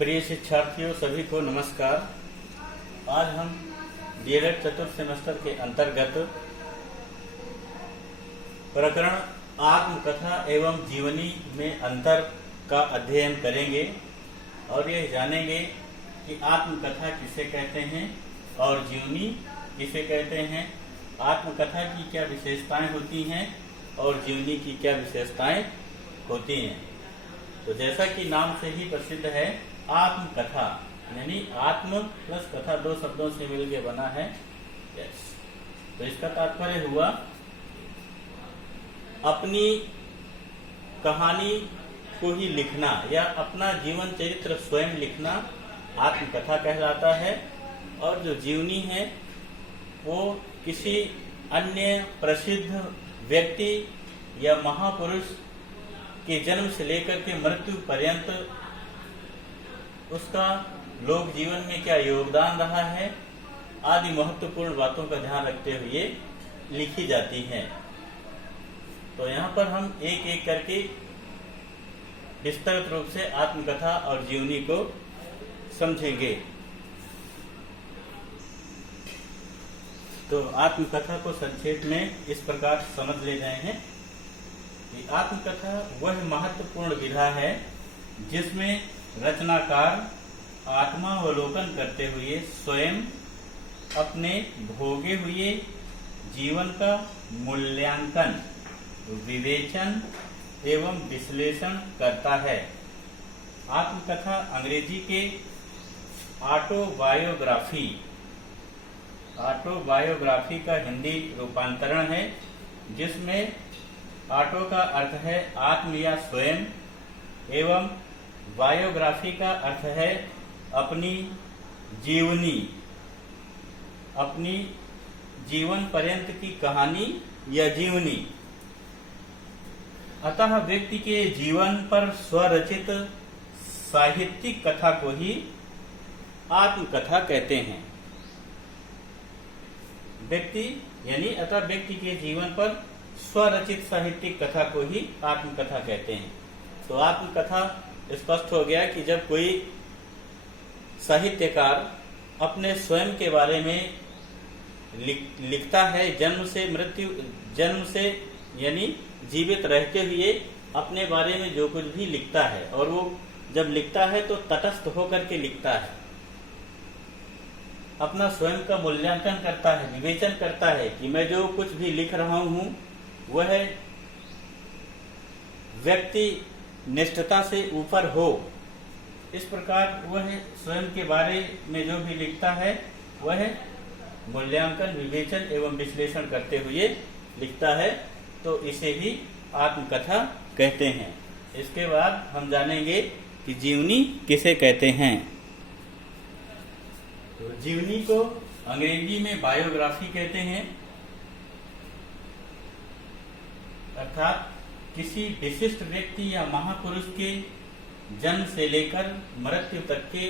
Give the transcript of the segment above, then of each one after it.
प्रिय शिक्षार्थियों, सभी को नमस्कार। आज हम डीएलएड चतुर्थ सेमेस्टर के अंतर्गत प्रकरण आत्मकथा एवं जीवनी में अंतर का अध्ययन करेंगे और यह जानेंगे कि आत्मकथा किसे कहते हैं और जीवनी किसे कहते हैं, आत्मकथा की क्या विशेषताएं होती हैं और जीवनी की क्या विशेषताएं होती हैं। तो जैसा कि नाम से ही प्रसिद्ध है, आत्मकथा यानी आत्म प्लस कथा दो शब्दों से मिलकर बना है। तो इसका तात्पर्य हुआ अपनी कहानी को ही लिखना या अपना जीवन चरित्र स्वयं लिखना आत्मकथा कहलाता है। और जो जीवनी है वो किसी अन्य प्रसिद्ध व्यक्ति या महापुरुष के जन्म से लेकर के मृत्यु पर्यंत उसका लोक जीवन में क्या योगदान रहा है आदि महत्वपूर्ण बातों का ध्यान रखते हुए लिखी जाती हैं। तो यहाँ पर हम एक एक करके विस्तृत रूप से आत्मकथा और जीवनी को समझेंगे। तो आत्मकथा को संक्षेप में इस प्रकार समझ ले गए हैं कि आत्मकथा वह महत्वपूर्ण विधा है जिसमें रचनाकार आत्मावलोकन करते हुए स्वयं अपने भोगे हुए जीवन का मूल्यांकन, विवेचन एवं विश्लेषण करता है। आत्मकथा अंग्रेजी के ऑटोबायोग्राफी का हिंदी रूपांतरण है, जिसमें ऑटो का अर्थ है आत्म या स्वयं एवं बायोग्राफी का अर्थ है अपनी जीवनी, अपनी जीवन पर्यंत की कहानी या जीवनी। अतः व्यक्ति के जीवन पर स्वरचित साहित्यिक कथा को ही आत्मकथा कहते हैं। अतः व्यक्ति के जीवन पर स्वरचित साहित्यिक कथा को ही आत्मकथा कहते हैं। तो आत्मकथा स्पष्ट हो गया कि जब कोई साहित्यकार अपने स्वयं के बारे में लिखता है, जन्म से यानी जीवित रहते हुए अपने बारे में जो कुछ भी लिखता है, और वो जब लिखता है तो तटस्थ होकर के लिखता है, अपना स्वयं का मूल्यांकन करता है, विवेचन करता है कि मैं जो कुछ भी लिख रहा हूँ वह व्यक्ति निष्ठता से ऊपर हो। इस प्रकार वह स्वयं के बारे में जो भी लिखता है वह मूल्यांकन, विवेचन एवं विश्लेषण करते हुए लिखता है। तो इसे ही आत्मकथा कहते हैं। इसके बाद हम जानेंगे कि जीवनी किसे कहते हैं। तो जीवनी को अंग्रेजी में बायोग्राफी कहते हैं, अर्थात किसी विशिष्ट व्यक्ति या महापुरुष के जन्म से लेकर मृत्यु तक के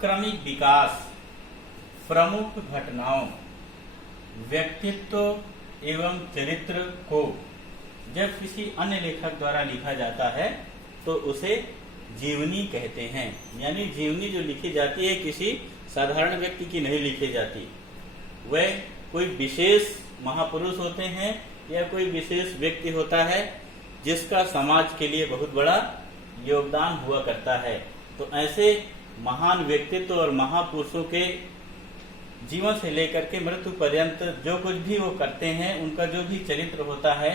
क्रमिक विकास, प्रमुख घटनाओं, व्यक्तित्व एवं चरित्र को जब किसी अन्य लेखक द्वारा लिखा जाता है तो उसे जीवनी कहते हैं। यानी जीवनी जो लिखी जाती है किसी साधारण व्यक्ति की नहीं लिखी जाती, वह कोई विशेष महापुरुष होते हैं या कोई विशेष व्यक्ति होता है जिसका समाज के लिए बहुत बड़ा योगदान हुआ करता है। तो ऐसे महान व्यक्तित्व और महापुरुषों के जीवन से लेकर के मृत्यु पर्यंत जो कुछ भी वो करते हैं, उनका जो भी चरित्र होता है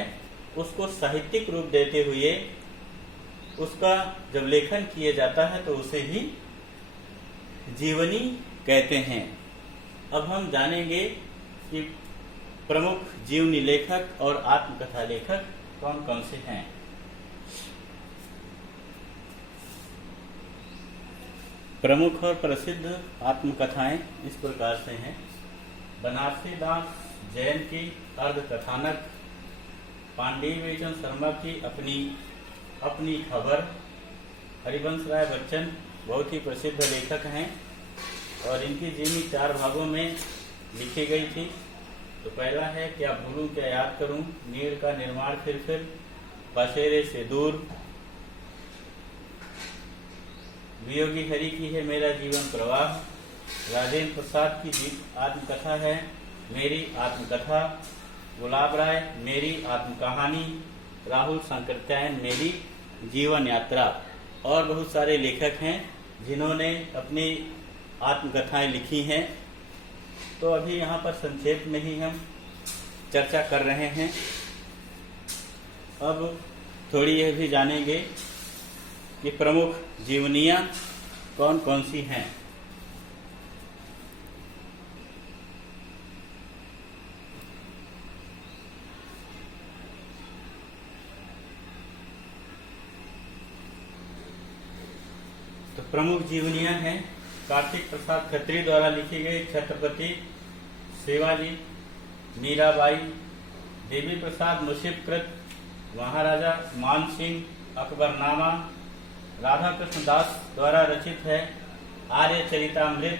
उसको साहित्यिक रूप देते हुए उसका जब लेखन किया जाता है तो उसे ही जीवनी कहते हैं। अब हम जानेंगे कि प्रमुख जीवनी लेखक और आत्मकथा लेखक कौन कौन से हैं। प्रमुख और प्रसिद्ध आत्मकथाएं इस प्रकार से हैं। बनारसी दास जैन की अर्ध कथानक, पांडेय बेचन शर्मा की अपनी खबर, हरिवंश राय बच्चन बहुत ही प्रसिद्ध लेखक हैं और इनकी जीवनी 4 भागों में लिखी गई थी। तो पहला है क्या भूलूं क्या याद करूं, नीड़ का निर्माण फिर, पसेरे से दूर, वियोगी हरि की है मेरा जीवन प्रवाह। राजेंद्र प्रसाद की आत्मकथा है मेरी आत्मकथा। गुलाब राय मेरी आत्म कहानी। राहुल संकृत्यायन मेरी जीवन यात्रा। और बहुत सारे लेखक हैं जिन्होंने अपनी आत्मकथाएं लिखी हैं। तो अभी यहाँ पर संक्षेप में ही हम चर्चा कर रहे हैं। अब थोड़ी यह भी जानेंगे कि प्रमुख जीवनियाँ कौन कौन सी हैं। तो प्रमुख जीवनियाँ हैं कार्तिक प्रसाद खत्री द्वारा लिखी गई छत्रपति शिवाजी, मीराबाई, देवी प्रसाद मुंशीकृत महाराजा मानसिंह, अकबरनामा। राधा कृष्ण दास द्वारा रचित है आर्य चरितामृत।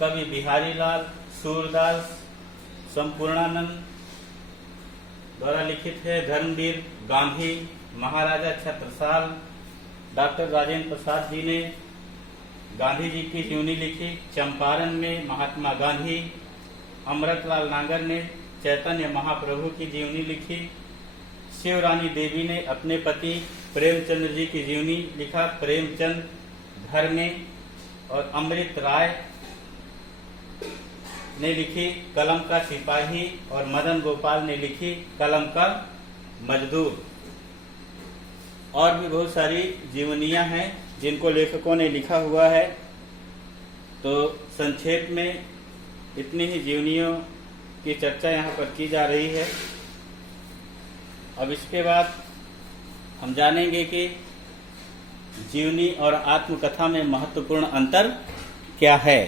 कवि बिहारी लाल, सूरदास, संपूर्णानंद द्वारा लिखित है धर्मवीर गांधी, महाराजा छत्रसाल। डॉक्टर राजेंद्र प्रसाद जी ने गांधी जी की जीवनी लिखी। चंपारण में महात्मा गांधी। अमृतलाल नागर ने चैतन्य महाप्रभु की जीवनी लिखी। शिवरानी देवी ने अपने पति प्रेमचंद्र जी की जीवनी लिखा, प्रेमचंद घर में। और अमृत राय ने लिखी कलम का सिपाही। और मदन गोपाल ने लिखी कलम का मजदूर। और भी बहुत सारी जीवनियां हैं जिनको लेखकों ने लिखा हुआ है। तो संक्षेप में इतनी ही जीवनियों की चर्चा यहाँ पर की जा रही है। अब इसके बाद हम जानेंगे कि जीवनी और आत्मकथा में महत्वपूर्ण अंतर क्या है।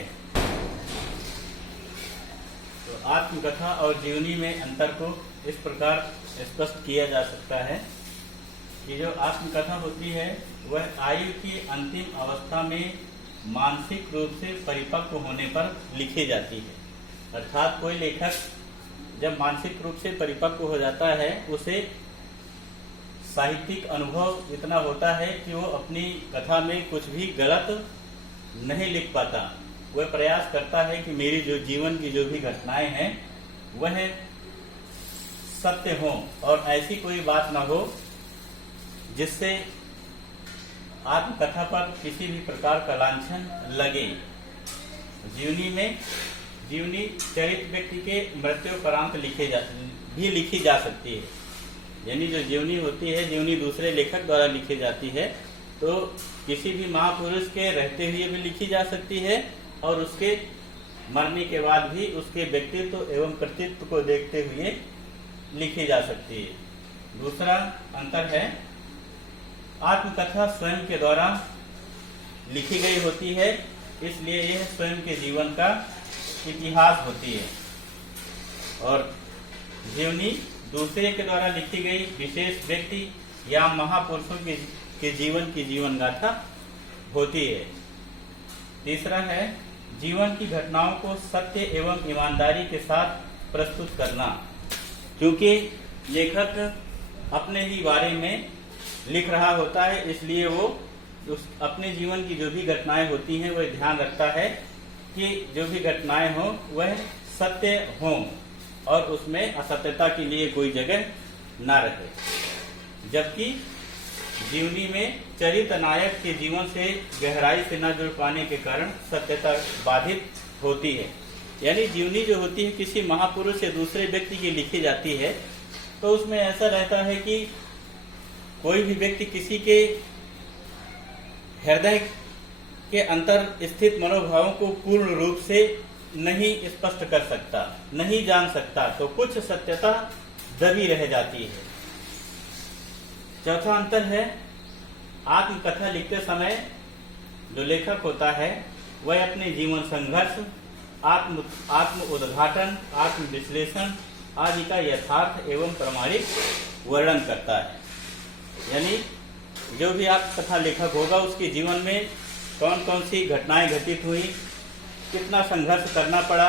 तो आत्मकथा और जीवनी में अंतर को इस प्रकार स्पष्ट किया जा सकता है कि जो आत्मकथा होती है वह आयु की अंतिम अवस्था में मानसिक रूप से परिपक्व होने पर लिखी जाती है। अर्थात कोई लेखक जब मानसिक रूप से परिपक्व हो जाता है उसे साहित्यिक अनुभव इतना होता है कि वो अपनी कथा में कुछ भी गलत नहीं लिख पाता। वह प्रयास करता है कि मेरी जो जीवन की जो भी घटनाएं हैं वह सत्य हो और ऐसी कोई बात न हो जिससे आत्मकथा पर किसी भी प्रकार का लांछन लगे। जीवनी चरित व्यक्ति के मृत्युपरांत लिखी जा सकती है। यानी जो जीवनी होती है, जीवनी दूसरे लेखक द्वारा लिखी जाती है, तो किसी भी महापुरुष के रहते हुए भी लिखी जा सकती है और उसके मरने के बाद भी उसके व्यक्तित्व एवं कृतित्व को देखते हुए लिखी जा सकती है। दूसरा अंतर है आत्मकथा स्वयं के द्वारा लिखी गई होती है, इसलिए यह स्वयं के जीवन का इतिहास होती है। और जीवनी दूसरे के द्वारा लिखी गई विशेष व्यक्ति या महापुरुषों के जीवन की जीवन गाथा होती है। तीसरा है जीवन की घटनाओं को सत्य एवं ईमानदारी के साथ प्रस्तुत करना। क्योंकि लेखक अपने ही बारे में लिख रहा होता है, इसलिए वो अपने जीवन की जो भी घटनाएं होती हैं वह ध्यान रखता है कि जो भी घटनाएं हों वह सत्य हों और उसमें असत्यता के लिए कोई जगह ना रहे। जबकि जीवनी में चरित्र नायक के जीवन से गहराई से न जुड़ पाने के कारण सत्यता बाधित होती है। यानी जीवनी जो होती है किसी महापुरुष या दूसरे व्यक्ति की लिखी जाती है तो उसमें ऐसा रहता है कि कोई भी व्यक्ति किसी के हृदय के अंतर स्थित मनोभावों को पूर्ण रूप से नहीं स्पष्ट कर सकता, नहीं जान सकता, तो कुछ सत्यता दबी रह जाती है। चौथा अंतर है आत्मकथा लिखते समय जो लेखक होता है वह अपने जीवन संघर्ष, आत्म उद्घाटन, आत्म विश्लेषण आदि का यथार्थ एवं प्रामाणिक वर्णन करता है। यानी जो भी आत्मकथा लेखक होगा उसके जीवन में कौन कौन सी घटनाएं घटित हुई, कितना संघर्ष करना पड़ा,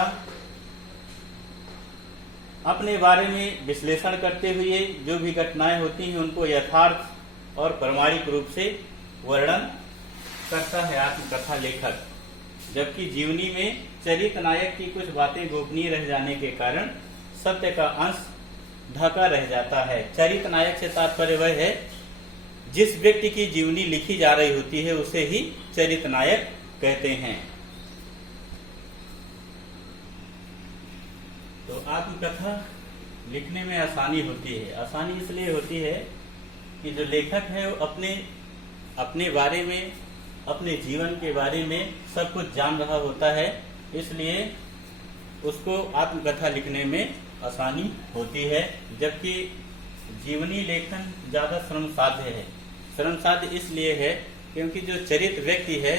अपने बारे में विश्लेषण करते हुए जो भी घटनाएं होती हैं उनको यथार्थ और प्रामाणिक रूप से वर्णन करता है आत्मकथा लेखक, जबकि जीवनी में चरित्र नायक की कुछ बातें गोपनीय रह जाने के कारण सत्य का अंश ढका रह जाता है। चरित्र नायक से तात्पर्य वह है जिस व्यक्ति की जीवनी लिखी जा रही होती है उसे ही चरित्र नायक कहते हैं। तो आत्मकथा लिखने में आसानी होती है। आसानी इसलिए होती है कि जो लेखक है वो अपने बारे में, अपने जीवन के बारे में सब कुछ जान रहा होता है, इसलिए उसको आत्मकथा लिखने में आसानी होती है। जबकि जीवनी लेखन ज्यादा श्रम साध्य है। श्रम साध्य इसलिए है क्योंकि जो चरित्र व्यक्ति है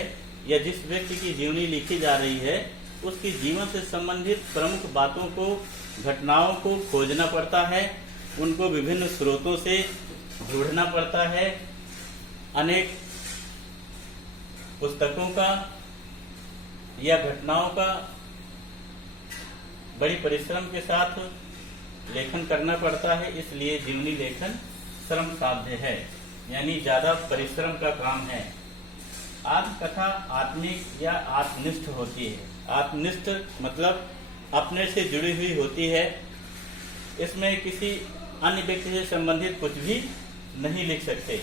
या जिस व्यक्ति की जीवनी लिखी जा रही है उसकी जीवन से संबंधित प्रमुख बातों को, घटनाओं को खोजना पड़ता है, उनको विभिन्न स्रोतों से ढूंढना पड़ता है, अनेक पुस्तकों का या घटनाओं का बड़ी परिश्रम के साथ लेखन करना पड़ता है। इसलिए जीवनी लेखन श्रम साध्य है, यानी ज्यादा परिश्रम का काम है। आत्मकथा आत्मिक या आत्मनिष्ठ होती है। आत्मनिष्ठ मतलब अपने से जुड़ी हुई होती है, इसमें किसी अन्य व्यक्ति से संबंधित कुछ भी नहीं लिख सकते।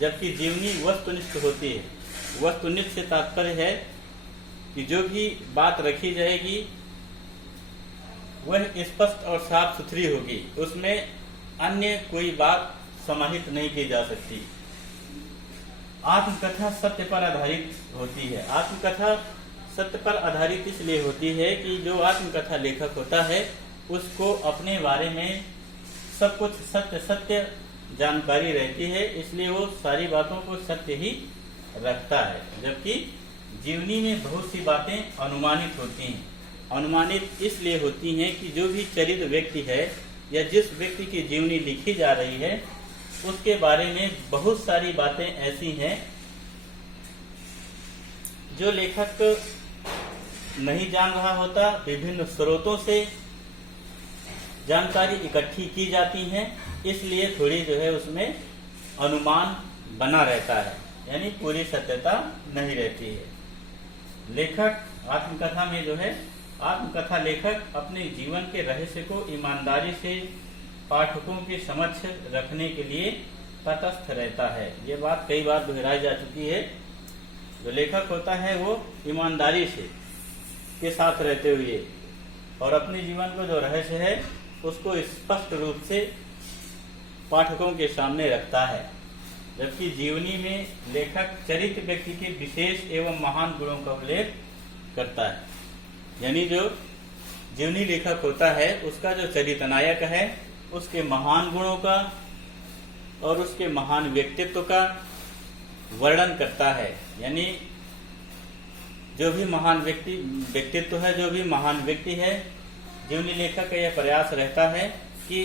जबकि जीवनी वस्तुनिष्ठ होती है। वस्तुनिष्ठ से तात्पर्य है कि जो भी बात रखी जाएगी वह स्पष्ट और साफ सुथरी होगी, उसमें अन्य कोई बात समाहित नहीं की जा सकती। आत्मकथा सत्य पर आधारित होती है। आत्मकथा सत्य पर आधारित इसलिए होती है कि जो आत्मकथा लेखक होता है उसको अपने बारे में सब कुछ सत्य जानकारी रहती है, इसलिए वो सारी बातों को सत्य ही रखता है। जबकि जीवनी में बहुत सी बातें अनुमानित होती हैं। अनुमानित इसलिए होती हैं कि जो भी चरित्र व्यक्ति है या जिस व्यक्ति की जीवनी लिखी जा रही है उसके बारे में बहुत सारी बातें ऐसी हैं जो लेखक नहीं जान रहा होता। विभिन्न स्रोतों से जानकारी इकट्ठी की जाती है, इसलिए थोड़ी जो है उसमें अनुमान बना रहता है, यानी पूरी सत्यता नहीं रहती है। लेखक आत्मकथा में जो है, आत्मकथा लेखक अपने जीवन के रहस्य को ईमानदारी से पाठकों के समक्ष रखने के लिए तटस्थ रहता है। ये बात कई बार दोहराई जा चुकी है। जो लेखक होता है वो ईमानदारी से के साथ रहते हुए और अपने जीवन को जो रहस्य है उसको स्पष्ट रूप से पाठकों के सामने रखता है। जबकि जीवनी में लेखक चरित्र व्यक्ति के विशेष एवं महान गुणों का उल्लेख करता है, यानी जो जीवनी लेखक होता है उसका जो चरित्र नायक है उसके महान गुणों का और उसके महान व्यक्तित्व का वर्णन करता है। यानी जो भी महान व्यक्तित्व है, जो भी महान व्यक्ति है, जीवनी लेखक का यह प्रयास रहता है कि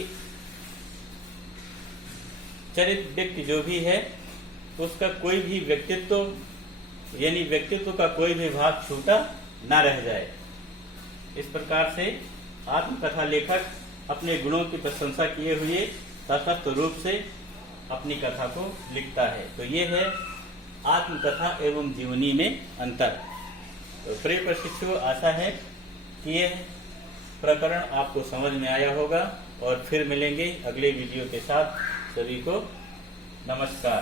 चरित्र व्यक्ति जो भी है उसका कोई भी व्यक्तित्व यानी व्यक्तित्व का कोई भी भाग छूटा न रह जाए। इस प्रकार से आत्मकथा लेखक अपने गुणों की प्रशंसा किए हुए तटस्थ रूप से अपनी कथा को लिखता है। तो ये है आत्मकथा एवं जीवनी में अंतर। तो प्रिय प्रशिक्षुओं, आशा है कि यह प्रकरण आपको समझ में आया होगा और फिर मिलेंगे अगले वीडियो के साथ। सभी को नमस्कार।